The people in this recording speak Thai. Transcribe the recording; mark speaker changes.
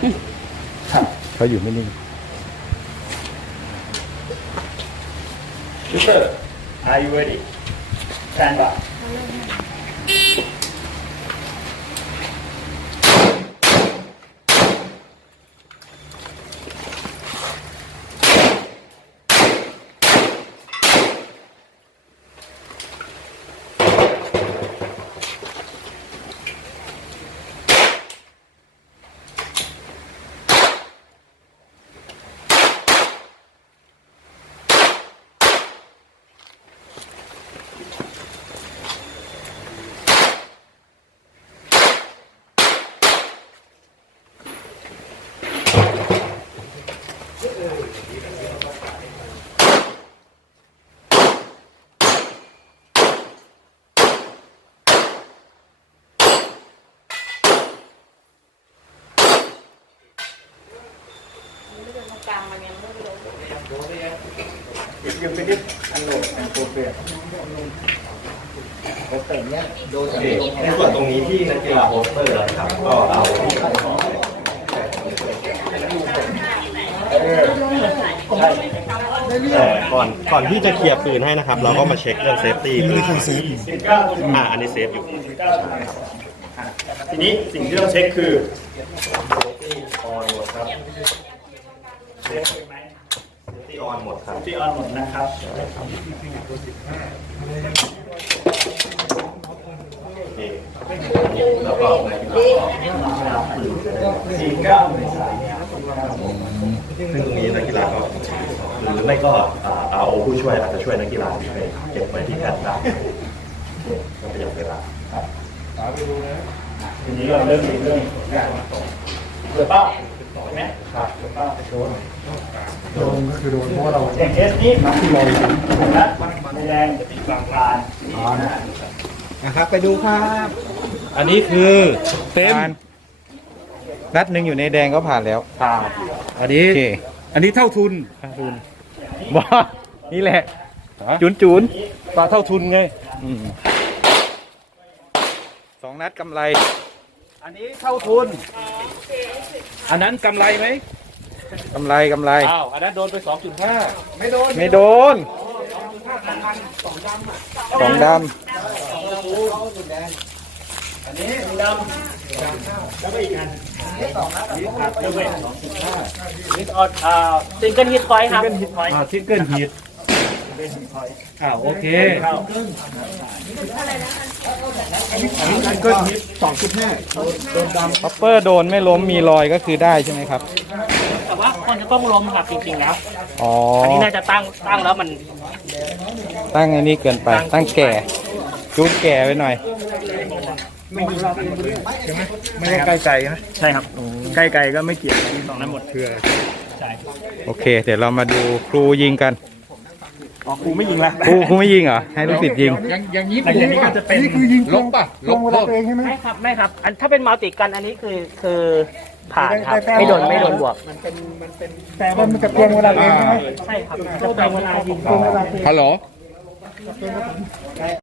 Speaker 1: เขาอยู่ไม่นิ่ง
Speaker 2: Super are you ready stand byยังไม่ได้อันโหลดโปรเฟสโปรเฟสเนี้ยโดนในส่วนตรงนี้ที่นักกีฬาโฮสเตอร์นะครับก็เอาก่อนที่จะเคลียร์ปืนให้นะครับเราก็มาเช็คเรื่องเซฟตี้ปืนเซฟอันนี้เซฟอยู่ทีนี้สิ่งที่ต้องเช็คคือออนหมดครับที่ออนหมดครับที่ออนหมดนะครับแล้วก็ในซึ่งตรงนี้นักกีฬาก็หรือไม่ก็เอาผู้ช่วยอาจจะช่วยนักกีฬาเก็บไว้ที่แพทย์ได้ก็ประหยัดเวลาครับทีนี้เราเริ่มเรื่องเปิดเป้าใช่ไหมครับเปิดเป้าโดนก็คือโดนเพราะว่าเราอย่างเคสนี้มันลอยนะมันแดงจะติดกลางพาน
Speaker 1: นะครับไปดูครับ
Speaker 3: อันนี้คือเต็ม
Speaker 1: นัดหนึ่งอยู่ในแดงก็ผ่านแล้ว
Speaker 3: อันนี้
Speaker 1: โอเค
Speaker 3: อันนี้เท่าทุน
Speaker 1: ว้านี่แหละจูน
Speaker 3: ปลาเท่าทุนไง
Speaker 1: สองนัดกำไร
Speaker 3: อันนี้เท่าทุน อันนั้นกำไรไหม
Speaker 1: กำไร
Speaker 3: อ้าวอันนั้นโดนไป 2.5ไม่โดน
Speaker 1: ไม่โดนสองดำ
Speaker 2: อันนี้สีดำแล้วก็อีกอันนี่สองนะนี่ครับเว้ยนี่ออดซิงเกิลฮิตพอยต์ครับซิงเกิลฮิตพอยต์
Speaker 3: ซิงเกิลฮีท
Speaker 2: ซิงเกิลฮิตพอยต์
Speaker 3: โอเค
Speaker 2: ซิงเกิลฮิต
Speaker 1: ป๊อปเปอร์โดนไม่ล้มมีรอยก็คือได้ใช่ไหมครับ
Speaker 2: แต่ว่าคนจะต้องล้มครับจริงๆแล้ว
Speaker 1: อ๋อ
Speaker 2: อั
Speaker 1: อั
Speaker 2: นนี้น่าจะตั้งแล้วมัน
Speaker 1: ตั้งไอ้นี่เกินไป ตั้งแก่จูนแก่ไปหน่อย
Speaker 3: ไม่ได้ใกล้ใจนะ
Speaker 2: ใช่ครับใกล้ๆก็ไม่เกี่ยวสองนั้นหมดเถื่อใช่
Speaker 1: โอเค เดี๋ยวเรามาดูครูยิงกัน
Speaker 2: อ๋อครูไม่ยิงละ
Speaker 1: ครูไม่ยิงเหรอ ให้ลูกศิษย์ยิง
Speaker 3: อย่างนี้
Speaker 2: หลังจากนี้ก็จะเป็น
Speaker 3: คือยิงลบป่ะลบโทษ
Speaker 2: ไม่ครับอันถ้าเป็นมัลติกันอันนี้คือผ่านครับไม่โดนบวกแต่มันจะเปลี่ยนเวลาเองใช่ไหมใช่ครับจะเปลี่ยนเวลายิง
Speaker 3: ฮัลโหล